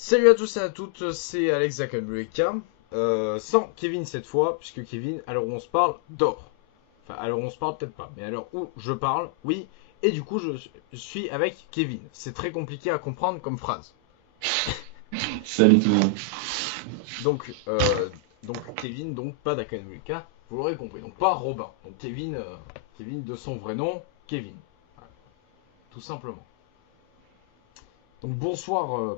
Salut à tous et à toutes, c'est Alex Akabueka. Sans Kevin cette fois, puisque Kevin, à l'heure où on se parle, dort. Enfin, à l'heure où on se parle, peut-être pas, mais à l'heure où je parle, oui. Et du coup, je suis avec Kevin. C'est très compliqué à comprendre comme phrase. Salut tout le monde. Donc, euh, donc Kevin, donc pas d'Akabueka, vous l'aurez compris. Donc pas Robin. Donc Kevin, Kevin de son vrai nom, Kevin. Voilà, tout simplement. Donc bonsoir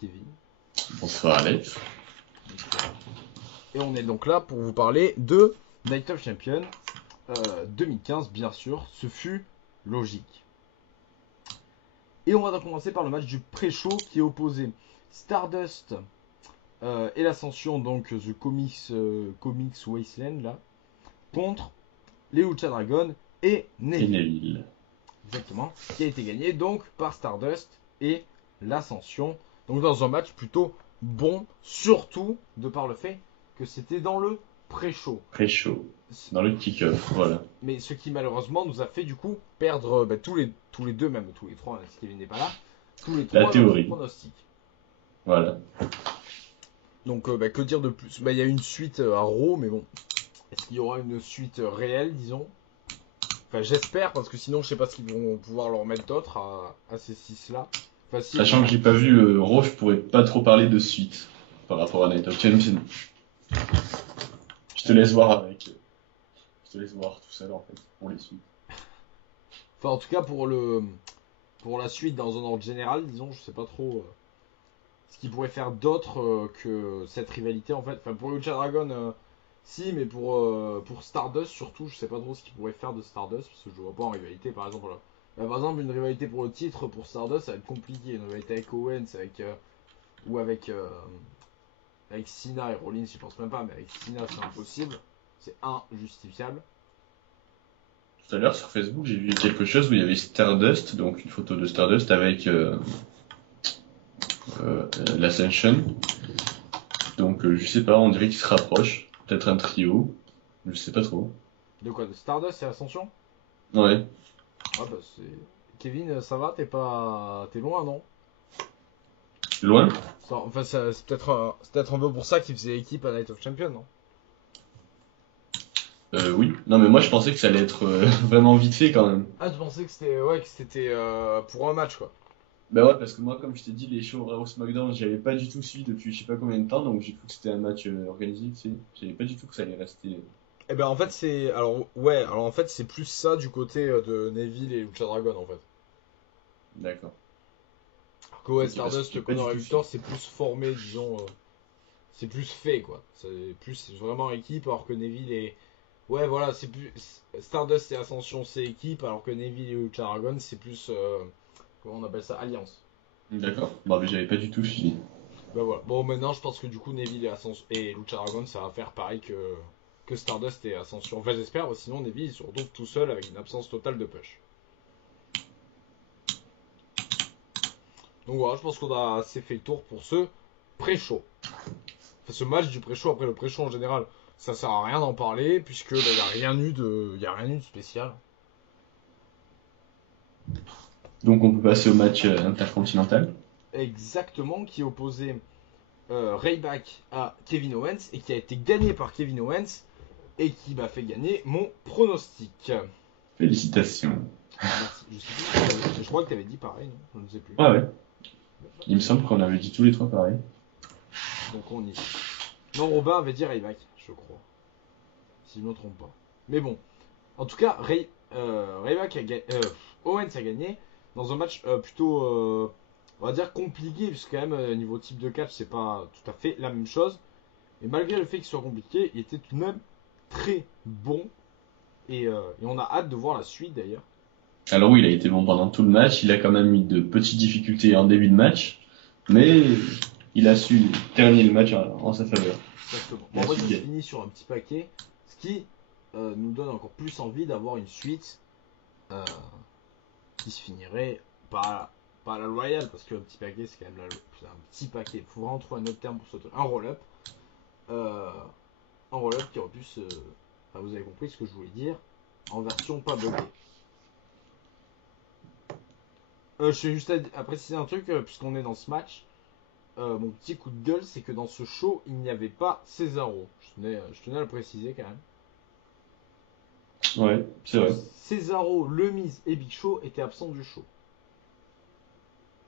Kevin. Bonsoir Alex. Et on est donc là pour vous parler de Night of Champions 2015, bien sûr. Ce fut logique. Et on va donc commencer par le match du pré-show qui opposait Stardust et l'Ascension, donc The Comics Wasteland, là, contre les Lucha Dragon et Et Neville. Neville. Exactement. Qui a été gagné donc par Stardust et l'Ascension. Donc dans un match plutôt bon, surtout de par le fait que c'était dans le pré-show. Très chaud. Dans le kick-off, voilà. Mais ce qui malheureusement nous a fait du coup perdre tous les deux, même tous les trois, si Kevin n'est pas là, tous les La trois notre théorie. pronostic. Voilà. Donc que dire de plus. Il y a une suite à Raw, mais bon, est-ce qu'il y aura une suite réelle, disons? Enfin, j'espère, parce que sinon je sais pas ce qu'ils vont pouvoir leur mettre d'autre à ces six là. Enfin, si, Sachant que j'ai pas vu Raw, je pourrais pas trop parler de suite par rapport à Night of Champions. Je te laisse voir avec. Je te laisse voir tout seul en fait, pour les suites. enfin, en tout cas pour la suite dans un ordre général, disons, je sais pas trop ce qu'ils pourraient faire d'autre que cette rivalité en fait. Enfin, pour Lucha Dragon, si, mais pour Stardust surtout, je sais pas trop ce qu'ils pourraient faire de Stardust parce que je vois pas en rivalité par exemple. Par exemple, une rivalité pour le titre pour Stardust, ça va être compliqué. Une rivalité avec Owens, ou avec Cena et Rollins, je pense même pas, mais avec Cena c'est impossible, c'est injustifiable. Tout à l'heure sur Facebook, j'ai vu quelque chose où il y avait Stardust, donc une photo de Stardust avec l'Ascension. Donc je sais pas, on dirait qu'ils se rapprochent. Peut-être un trio. Je sais pas trop. De quoi? De Stardust et Ascension? Ouais. Ah bah c'est. Kevin, ça va? T'es loin, non? Loin? Enfin, c'est peut-être un peu pour ça qu'il faisait équipe à Night of Champions, non? Oui. Non, mais moi je pensais que ça allait être vraiment vite fait quand même. Ah, tu pensais que c'était pour un match, quoi. Bah ouais, parce que moi, comme je t'ai dit, les shows Raw SmackDown, j'avais pas du tout suivi depuis je sais pas combien de temps, donc j'ai cru que c'était un match organisé, tu sais. J'avais pas du tout que ça allait rester. Eh ben en fait c'est alors en fait c'est plus ça du côté de Neville et Lucha Dragon en fait. D'accord. Alors que ouais, Ok, parce que Stardust, j'ai pas du Connor et tout Victor suivi. c'est plus formé disons, c'est plus fait quoi. C'est plus vraiment équipe alors que Neville et ouais voilà c'est plus Stardust et Ascension c'est équipe alors que Neville et Lucha Dragon c'est plus comment on appelle ça alliance. D'accord. Bon, mais j'avais pas du tout suivi. Ben voilà. Bon maintenant je pense que du coup Neville et Lucha Dragon ça va faire pareil que Stardust et Ascension. Enfin j'espère sinon Neville il se retrouve tout seul avec une absence totale de push. Donc voilà, je pense qu'on a assez fait le tour pour ce pré-show. Enfin, ce match du pré-show, après le pré-show en général, ça sert à rien d'en parler, puisque il n'y a rien eu de spécial. Donc on peut passer au match intercontinental. Exactement, qui opposait Ryback à Kevin Owens, et qui a été gagné par Kevin Owens, et qui m'a fait gagner mon pronostic. Félicitations. Merci. Je crois que tu avais dit pareil, non? Je ne sais plus. Ouais, ouais. Il me semble qu'on avait dit tous les trois pareil. Donc on y est. Non, Robin avait dit Ryback, je crois. Si je ne me trompe pas. Mais bon, en tout cas, Ryback Owens a gagné dans un match plutôt, on va dire, compliqué, puisque quand même, niveau type de catch, c'est pas tout à fait la même chose. Mais malgré le fait qu'il soit compliqué, il était tout de même très bon. Et on a hâte de voir la suite d'ailleurs. Alors oui, il a été bon pendant tout le match. Il a quand même eu de petites difficultés en début de match, mais il a su terminer le match en sa faveur. Exactement. Il Bon, a en vrai, su ça se gagner. finit sur un petit paquet, ce qui nous donne encore plus envie d'avoir une suite euh, qui se finirait pas à la loyale, parce que un petit paquet, c'est quand même c'est un petit paquet. Il faut vraiment trouver un autre terme pour ce truc. Un roll-up. Euh, un roll-up qui aurait pu se. Enfin, vous avez compris ce que je voulais dire. En version pas buggée. Je vais juste à préciser un truc, puisqu'on est dans ce match. mon petit coup de gueule, c'est que dans ce show, il n'y avait pas Cesaro. Je tenais à le préciser quand même. Ouais, c'est vrai. Cesaro, Le Miz et Big Show étaient absents du show.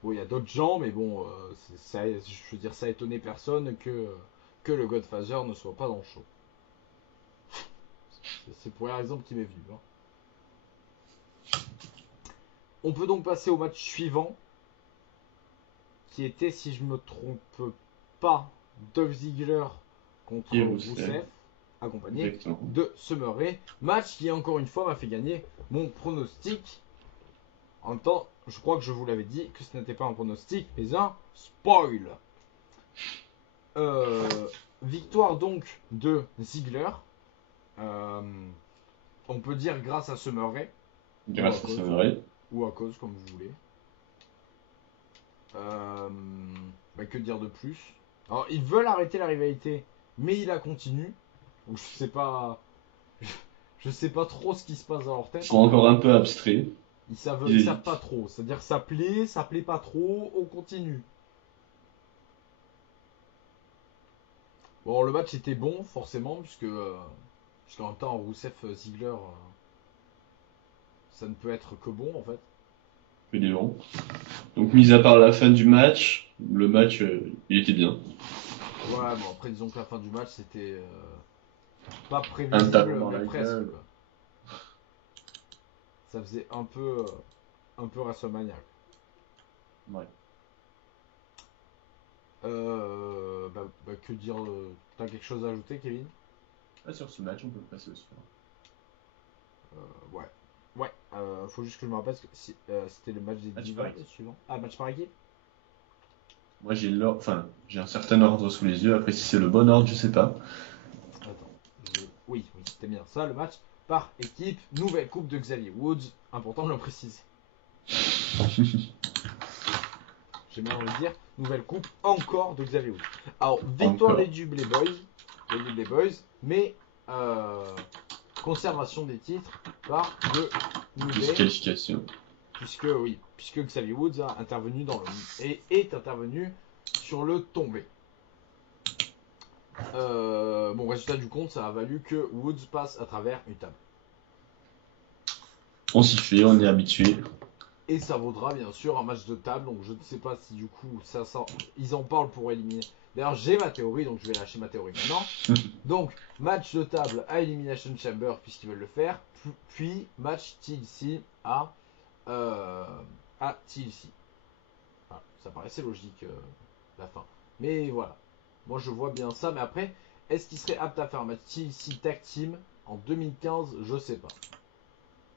Bon, il y a d'autres gens, mais bon, je veux dire, ça a étonné personne que le Godfather ne soit pas dans le show. C'est le premier exemple qui m'est venu. Hein. On peut donc passer au match suivant, qui était, si je me trompe pas, Dolph Ziggler contre Et Rusev, accompagné Exactement. de Summer Rae. Match qui, encore une fois, m'a fait gagner mon pronostic. En même temps, je crois que je vous l'avais dit que ce n'était pas un pronostic, mais un spoil. Victoire donc de Ziggler. On peut dire grâce à Summer Rae. Grâce à Summer. Ou à cause, comme vous voulez. Que dire de plus? Alors, ils veulent arrêter la rivalité, mais il la continue. Donc, je sais pas trop ce qui se passe dans leur tête. Ils sont encore un peu abstraits. Ils savent pas trop. C'est-à-dire, ça plaît pas trop, on continue. Bon, le match était bon, forcément, puisqu'en même temps, Rousseff Ziggler, ça ne peut être que bon, en fait. Que des bons. Donc, mis à part la fin du match, le match, il était bien. Ouais, bon, après, disons que la fin du match, c'était pas prévisible, mais presque. Quoi. Ça faisait un peu WrestleMania. Ouais. Que dire T'as quelque chose à ajouter, Kevin? Sur ce match, on peut passer au suivant. Ouais. Ouais, faut juste que je me rappelle que c'était le match des divas suivant. Ah, match par équipe? Moi, j'ai un certain ordre sous les yeux. Après, si c'est le bon ordre, je sais pas. Attends. Oui, c'était bien ça, le match par équipe. Nouvelle coupe de Xavier Woods. Important de le préciser. J'ai bien envie de dire, nouvelle coupe encore de Xavier Woods. Alors, victoire des Dudley Boys, mais conservation des titres par le New Day. Disqualification. Puisque Xavier Woods a intervenu est intervenu sur le tombé. Résultat du compte, ça a valu que Woods passe à travers une table. On s'y fait, on est habitué. Et ça vaudra bien sûr un match de table, donc je ne sais pas si du coup ils en parlent pour éliminer. D'ailleurs j'ai ma théorie, donc je vais lâcher ma théorie maintenant. Donc match de table à Elimination Chamber puisqu'ils veulent le faire, puis match TLC à TLC. Voilà, ça paraissait logique la fin. Mais voilà, moi je vois bien ça, mais après, est-ce qu'il serait apte à faire un match TLC Tag Team en 2015? Je sais pas.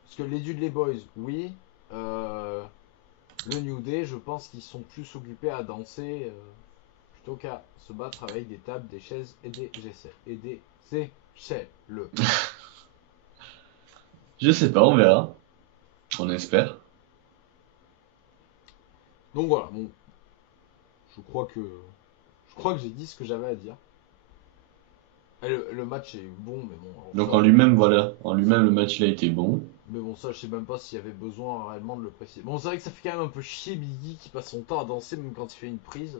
Parce que les Dudley Boys, oui. Le New Day, je pense qu'ils sont plus occupés à danser plutôt qu'à se battre avec des tables, des chaises et des échelles. Je sais pas, on verra. On espère. Donc voilà, bon, je crois que j'ai dit ce que j'avais à dire. Et le match est bon, mais bon. Donc en lui-même, voilà, le match il a été bon. Mais bon, ça, je sais même pas s'il y avait besoin réellement de le préciser. Bon, c'est vrai que ça fait quand même un peu chier Biggie qui passe son temps à danser même quand il fait une prise.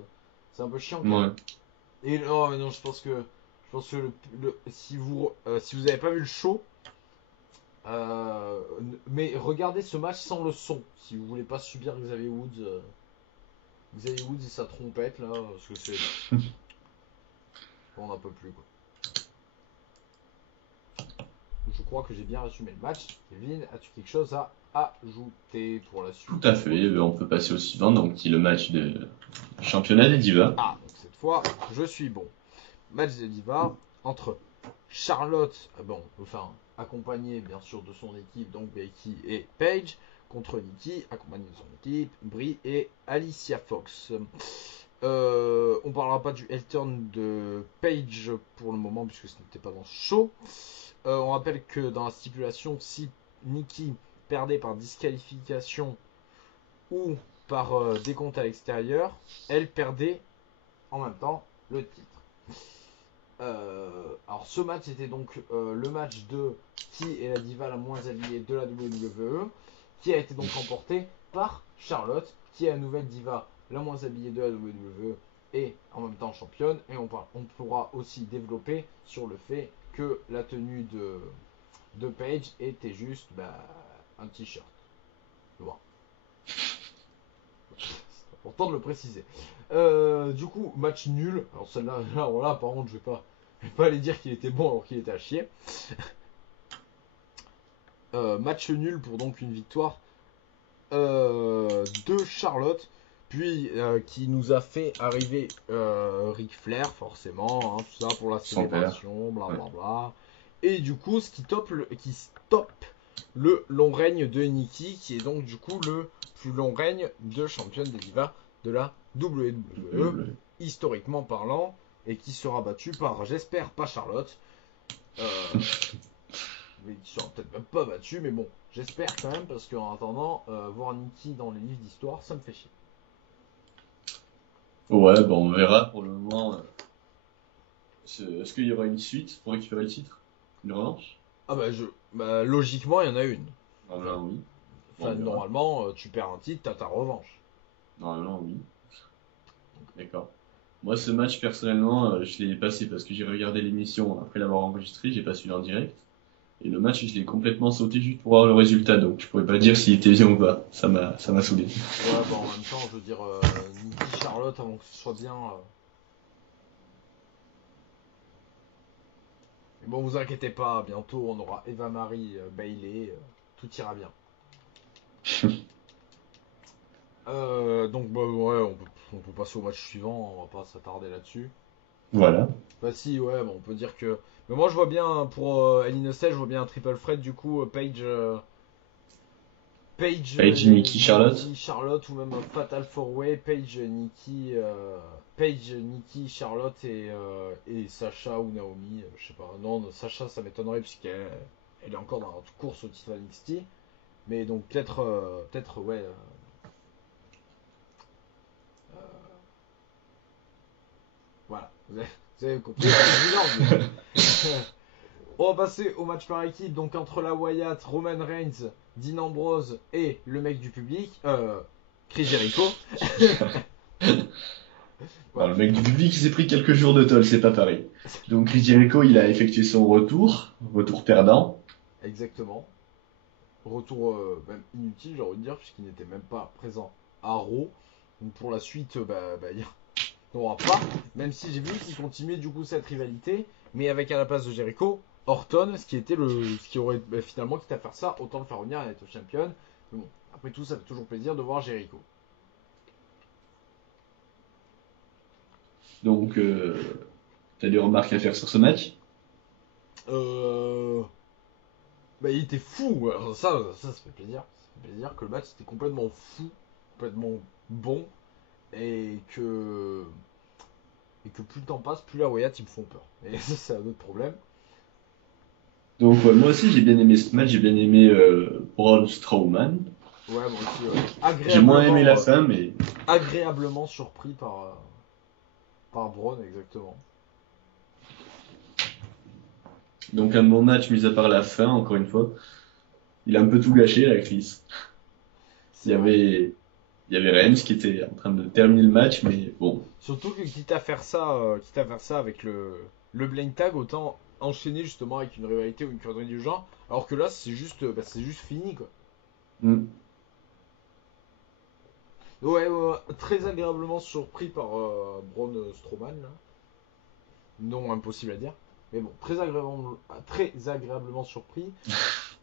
C'est un peu chiant quand même. Et non, je pense que si vous avez pas vu le show, mais regardez ce match sans le son si vous voulez pas subir Xavier Woods et sa trompette là, parce que c'est on n'en peut plus quoi. Je crois que j'ai bien résumé le match. Kevin, as-tu quelque chose à ajouter pour la suite? Tout à fait, on peut passer au suivant, donc qui est le match de championnat des divas. Ah, donc cette fois, je suis bon. Match des divas entre Charlotte, accompagnée bien sûr de son équipe, donc Becky et Paige, contre Nikki, accompagnée de son équipe, Brie et Alicia Fox. On parlera pas du heel turn de Paige pour le moment, puisque ce n'était pas dans ce show. On rappelle que dans la stipulation, si Nikki perdait par disqualification ou par décompte à l'extérieur, elle perdait en même temps le titre. Alors ce match était donc le match de qui est la diva la moins habillée de la WWE, qui a été donc remporté par Charlotte, qui est la nouvelle diva la moins habillée de la WWE est en même temps championne. Et on pourra aussi développer sur le fait que la tenue de Paige était juste un t-shirt. Bon. C'est important de le préciser. Du coup, match nul. Alors celle-là, par contre, je vais pas aller dire qu'il était bon alors qu'il était à chier. Match nul pour donc une victoire de Charlotte, puis qui nous a fait arriver Ric Flair, forcément, hein, tout ça pour la célébration, blablabla. Et du coup, ce qui stoppe le long règne de Nikki, qui est donc du coup le plus long règne de championne des divas de la WWE, historiquement parlant, et qui sera battu par, j'espère, pas Charlotte. Mais qui sera peut-être même pas battu, mais bon, j'espère quand même, parce qu'en attendant, voir Nikki dans les livres d'histoire, ça me fait chier. Ouais, on verra pour le moment. Est-ce qu'il y aura une suite pour récupérer le titre? Une revanche? Ah logiquement, il y en a une. Normalement, oui. Enfin, normalement, tu perds un titre, t'as ta revanche. Normalement, oui. D'accord. Moi, ce match, personnellement, je l'ai passé parce que j'ai regardé l'émission après l'avoir enregistré, j'ai pas suivi en direct. Et le match, je l'ai complètement sauté juste pour voir le résultat, donc je pourrais pas dire s'il était bien ou pas. Ça m'a saoulé. Ouais, en même temps, je veux dire, Nikki Charlotte, avant que ce soit bien. Mais bon, vous inquiétez pas, bientôt on aura Eva Marie, Bayley, tout ira bien. Donc, ouais, on peut passer au match suivant, on va pas s'attarder là-dessus. Voilà. Bah, si, ouais, on peut dire que. Mais moi, je vois bien, pour Hell in a Cell, je vois bien un triple threat, du coup, Paige, Nikki, Charlotte. Charlotte, ou même un Fatal 4-Way, Paige, Nikki, Charlotte et Sacha ou Naomi, je sais pas. Non, Sacha, ça m'étonnerait, puisqu'elle est encore dans la course au titre NXT. Mais donc, peut-être, ouais. Voilà, vous avez compris. On va passer au match par équipe, donc entre la Wyatt, Roman Reigns, Dean Ambrose et le mec du public, Chris Jericho. Alors, le mec du public, il s'est pris quelques jours de toll, c'est pas pareil. Donc Chris Jericho, il a effectué son retour perdant. Exactement. Retour même inutile, j'ai envie de dire, puisqu'il n'était même pas présent à Raw. Donc pour la suite, il n'y aura pas. Même si j'ai vu qu'il continuait du coup cette rivalité, mais avec à la place de Jericho, Orton, ce qui aurait finalement, quitte à faire ça, autant le faire revenir à être champion. Mais bon, après tout, ça fait toujours plaisir de voir Jericho. Donc, t'as des remarques à faire sur ce match? Il était fou. Alors ça fait plaisir. Ça fait plaisir que le match était complètement fou, complètement bon, et que plus le temps passe, plus la Wyatt ils me font peur. Et ça, c'est un autre problème. Donc, moi aussi, j'ai bien aimé ce match. J'ai bien aimé Braun Strowman. Ouais, moi aussi. J'ai moins aimé la fin, mais agréablement surpris par Braun, exactement. donc un bon match, mis à part la fin, encore une fois. Il a un peu tout gâché, la Chris. Il y avait Reigns qui était en train de terminer le match, mais bon. Surtout que quitte à faire ça avec le blind tag, autant enchaîner justement avec une rivalité ou une connerie du genre, alors que là c'est juste fini quoi. Ouais, très agréablement surpris par Braun Strowman là. Non impossible à dire, mais bon, très agréablement surpris.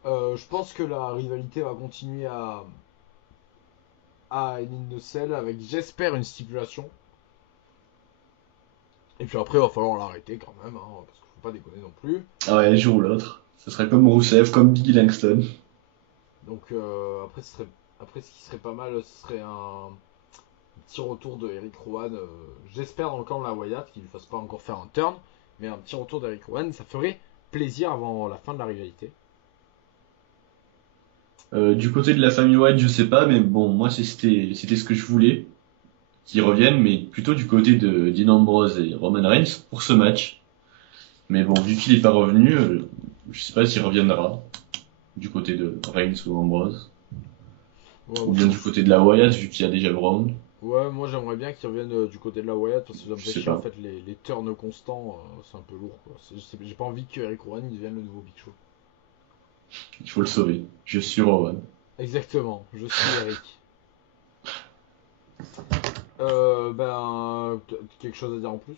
Je pense que la rivalité va continuer à Hell in a Cell avec, j'espère, une stipulation. Et puis après, il va falloir l'arrêter quand même, hein, parce qu'il faut pas déconner non plus. Ah ouais, un jour ou l'autre. Ce serait comme Rousseff, comme Biggie Langston. Donc après, ce qui serait pas mal, ce serait un petit retour de Eric Rowan. J'espère dans le camp de la Wyatt qu'il ne fasse pas encore faire un turn, mais un petit retour d'Eric Rowan, ça ferait plaisir avant la fin de la rivalité. Du côté de la famille White, je sais pas, mais bon, moi c'était ce que je voulais qu'ils reviennent, mais plutôt du côté de Dean Ambrose et Roman Reigns pour ce match. Mais bon, vu qu'il est pas revenu, je sais pas s'il reviendra du côté de Reigns ou Ambrose. Ouais, ou bien du côté de la Wyatt, vu qu'il y a déjà Brown. Ouais, moi j'aimerais bien qu'ils reviennent du côté de la Wyatt parce que ça me Je fait sais chier en pas. fait les turns constants, c'est un peu lourd quoi. J'ai pas envie que Eric Rowan il devienne le nouveau Big Show. Il faut le sauver. Je suis Rowan. Exactement, je suis Eric. Quelque chose à dire en plus?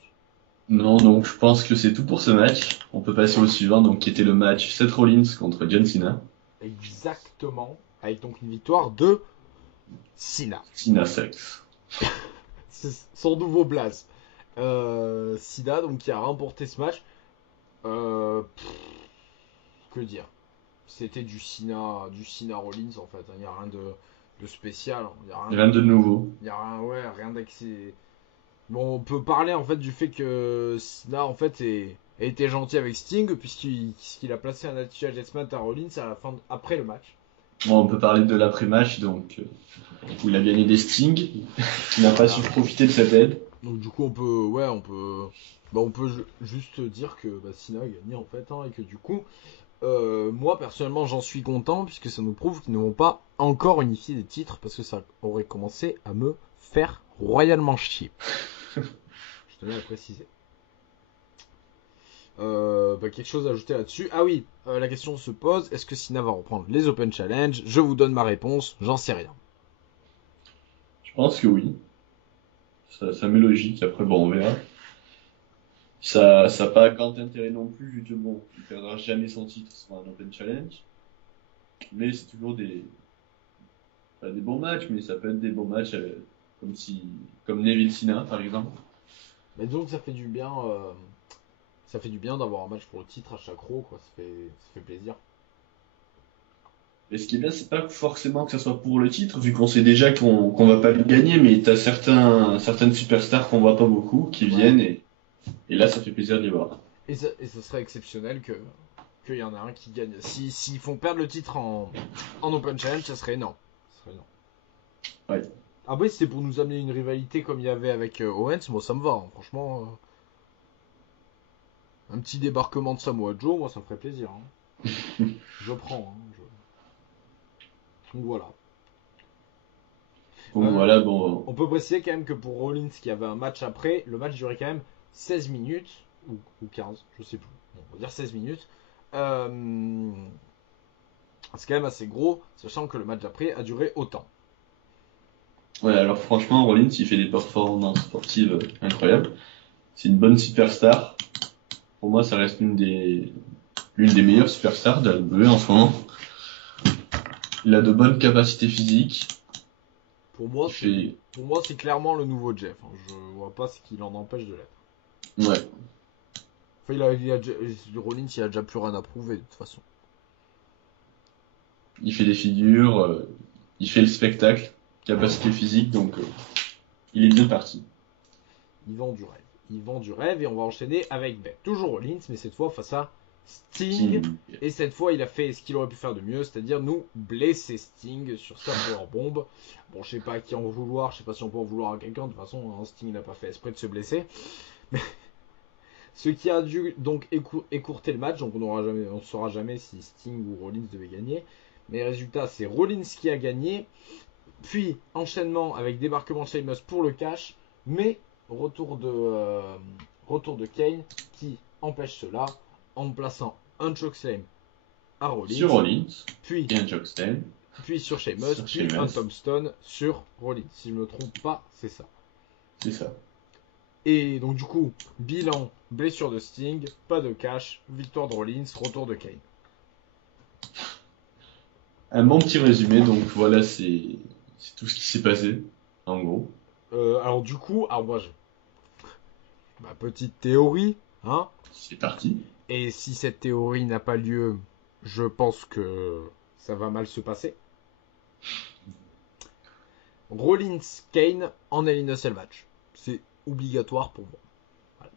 Non, donc je pense que c'est tout pour ce match. On peut passer au suivant, donc qui était le match Seth Rollins contre John Cena. Exactement, avec donc une victoire de Cena. Cena sucks. C'est son nouveau blaze. Cena donc qui a remporté ce match. Que dire? C'était du Cena Rollins en fait. Il n'y a rien de spécial. Il n'y a rien Rien de nouveau. y a rien, ouais, rien d'accès. Bon, on peut parler en fait du fait que Cena en fait a été gentil avec Sting puisqu'il a placé un attitude adjustment à Rollins à la fin après le match. Bon, on peut parler de l'après-match, donc où il a bien aidé Sting, qui n'a pas su profiter de cette aide. Donc du coup on peut juste dire que Cena a gagné en fait hein, et que du coup moi personnellement j'en suis content puisque ça nous prouve qu'ils ne vont pas encore unifier des titres parce que ça aurait commencé à me faire royalement chier. Je tenais à le préciser. Quelque chose à ajouter là-dessus. Ah oui, la question se pose, est-ce que Cena va reprendre les Open Challenge? Je vous donne ma réponse, j'en sais rien. Je pense que oui. Ça m'est logique. Après, bon, on verra. Ça n'a pas grand intérêt non plus, vu que bon, il perdra jamais son titre sur un Open Challenge. Mais c'est toujours pas des bons matchs, mais ça peut être des bons matchs, comme Neville Cena, par exemple. Mais donc ça fait du bien d'avoir un match pour le titre à chaque row, quoi. Ça fait plaisir. Et ce qui est bien, c'est pas forcément que ça soit pour le titre, vu qu'on sait déjà qu'on va pas le gagner, mais t'as certaines superstars qu'on voit pas beaucoup qui Ouais. viennent et là, ça fait plaisir de les voir. Et ça serait exceptionnel qu'il y en a un qui gagne. S'ils font perdre le titre en Open Challenge, ça serait énorme. Ça serait énorme. Ouais. Après, si c'est pour nous amener une rivalité comme il y avait avec Owens, moi ça me va. Hein. Franchement, un petit débarquement de Samoa Joe, moi ça me ferait plaisir. Hein. Je prends. Hein, Donc voilà. Donc Euh, voilà, bon, on peut préciser quand même que pour Rollins qui avait un match après, le match durait quand même 16 minutes, ou 15, je sais plus. Bon, on va dire 16 minutes. Euh, c'est quand même assez gros, sachant que le match d'après a duré autant. ouais, alors franchement, Rollins, il fait des performances sportives incroyables. C'est une bonne superstar. Pour moi, ça reste l'une des meilleures superstars de la WWE en ce moment. Il a de bonnes capacités physiques. Pour moi, Il c'est fait, pour moi, c'est clairement le nouveau Jeff. Hein. Je vois pas ce qui l'en empêche de l'être. ouais, Enfin, Rollins, il a déjà plus rien à prouver de toute façon. il fait des figures, il fait le spectacle, capacité physique, donc il est bien parti. Il vend du rêve. Il vend du rêve et on va enchaîner avec toujours Rollins, mais cette fois face à Sting. Sting. Et cette fois, il a fait ce qu'il aurait pu faire de mieux, c'est-à-dire nous blesser Sting sur sa powerbomb. Bon, je sais pas à qui en vouloir, je sais pas si on peut en vouloir à quelqu'un. De toute façon, hein, Sting n'a pas fait exprès de se blesser. Mais ce qui a dû donc écourter le match, donc on ne saura jamais si Sting ou Rollins devait gagner. Mais résultat, c'est Rollins qui a gagné. Puis enchaînement avec débarquement Sheamus pour le cash, mais retour de Kane qui empêche cela en plaçant un chokeslam à Sur Rollins, Rollins puis, et un Jockstein puis sur Sheamus, sur puis Sheamus. un tombstone sur Rollins. Si je me trompe pas, c'est ça. C'est ça. Et donc du coup, bilan, blessure de Sting, pas de cash, victoire de Rollins, retour de Kane. Un bon petit résumé, donc voilà, c'est tout ce qui s'est passé, en gros. Alors du coup, ma petite théorie, hein. C'est parti. Et si cette théorie n'a pas lieu, je pense que ça va mal se passer. Rollins Kane en Hell in a Cell match. C'est obligatoire pour moi.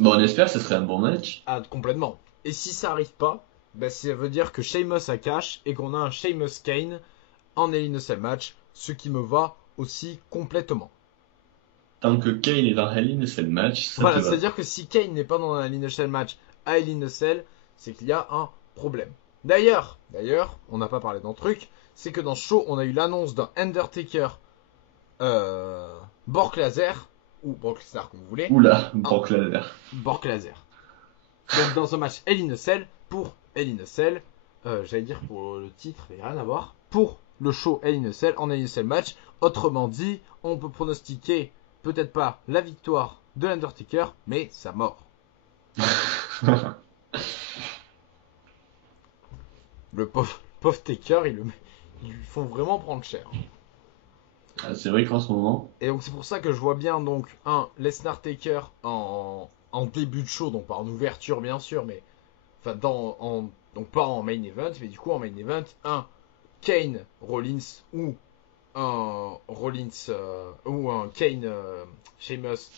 Bon, on espère que ce serait un bon match. Ah, complètement. Et si ça arrive pas, ça veut dire que Sheamus a cash et qu'on a un Sheamus Kane en Hell in a Cell match, ce qui me va aussi complètement. Tant que Kane est dans Hell in a Cell match, ça Voilà, te va. c'est-à-dire que si Kane n'est pas dans un Hell in a Cell match à Hell in a Cell, c'est qu'il y a un problème. D'ailleurs, on n'a pas parlé d'un truc, c'est que dans ce show, on a eu l'annonce d'un Undertaker Brock Lesnar, ou Brock Lesnar comme vous voulez. Oula, Brock Lesnar. Brock Lesnar. Donc dans un match Hell in a Cell, pour Hell in a Cell, j'allais dire pour le titre, mais rien à voir, pour le show Hell in a Cell, en Hell in a Cell match. Autrement dit, on peut pronostiquer peut-être pas la victoire de l'Undertaker, mais sa mort. Le pauvre Taker, ils lui font vraiment prendre cher. Ah, c'est vrai qu'en ce moment. Et donc c'est pour ça que je vois bien donc un Lesnar Taker en début de show, donc pas en ouverture bien sûr, mais enfin donc pas en main event, mais du coup en main event, un Kane Rollins ou un Rollins ou un Kane Sheamus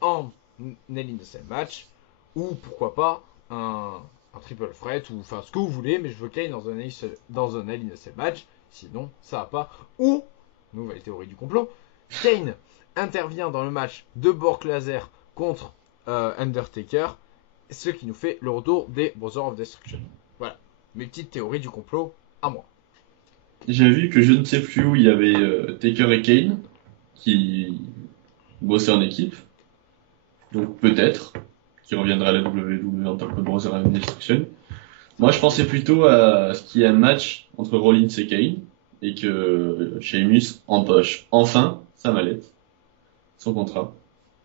en Hell in a Cell match, ou pourquoi pas un triple threat, ou enfin ce que vous voulez, mais je veux Kane dans un Hell in a Cell match, sinon ça va pas. Ou, nouvelle théorie du complot, Kane intervient dans le match de Brock Lesnar contre Undertaker, ce qui nous fait le retour des Brothers of Destruction. Voilà, mes petites théories du complot à moi. J'ai vu que je ne sais plus où il y avait Taker et Kane qui bossaient en équipe. Donc peut-être qu'il reviendra à la WWE en tant que Brothers of Destruction. Moi je pensais plutôt à ce qu'il y ait un match entre Rollins et Kane et que Sheamus empoche enfin sa mallette, son contrat.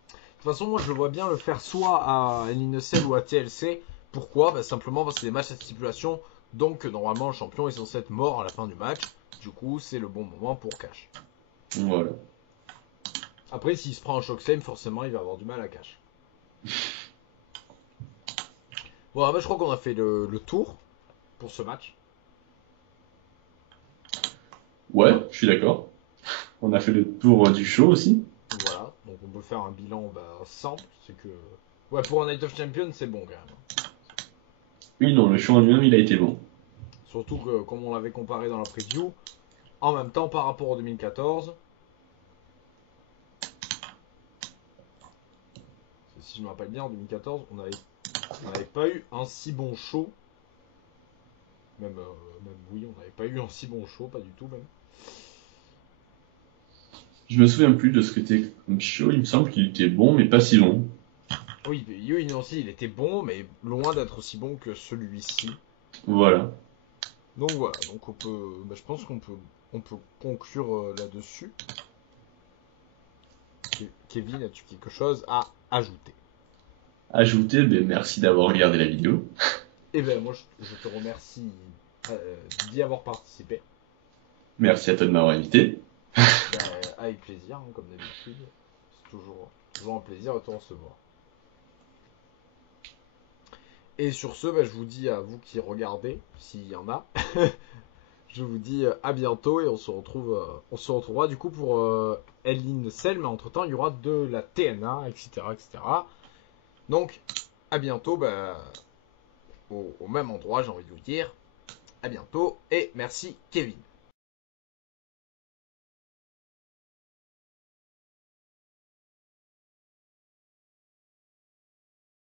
De toute façon, moi je le vois bien le faire soit à Hell in a Cell ou à TLC. Pourquoi ? Simplement parce que c'est des matchs à stipulation, donc normalement le champion est censé être mort à la fin du match. Du coup, c'est le bon moment pour Cash. Voilà. Après, s'il se prend un choc same, forcément il va avoir du mal à Cash. Bon, je crois qu'on a fait le tour pour ce match. Ouais, je suis d'accord. On a fait le tour du show aussi. Voilà, donc on peut faire un bilan simple. C'est que. Ouais, pour un Night of Champions, c'est bon quand même. Oui, non, le show en lui-même, il a été bon. Surtout que, comme on l'avait comparé dans la preview, en même temps par rapport au 2014. Si je me rappelle bien, en 2014, on n'avait pas eu un si bon show. Même oui, on n'avait pas eu un si bon show, pas du tout même. Je me souviens plus de ce que c'était comme show, il me semble qu'il était bon, mais pas si bon. Oui, aussi, il était bon, mais loin d'être aussi bon que celui-ci. Voilà. Donc voilà, donc on peut, je pense qu'on peut conclure là-dessus. Kevin, as-tu quelque chose à ajouter? Ajouter, ben merci d'avoir regardé la vidéo. Eh ben moi je te remercie d'y avoir participé. Merci à toi de m'avoir invité. Avec plaisir, hein, comme d'habitude. C'est toujours un plaisir de te recevoir. Et sur ce, je vous dis à vous qui regardez, s'il y en a, je vous dis à bientôt et on se retrouvera du coup pour Hell in a Cell, mais entre temps il y aura de la TNA, etc. Donc à bientôt, au même endroit, j'ai envie de vous dire. À bientôt et merci Kevin.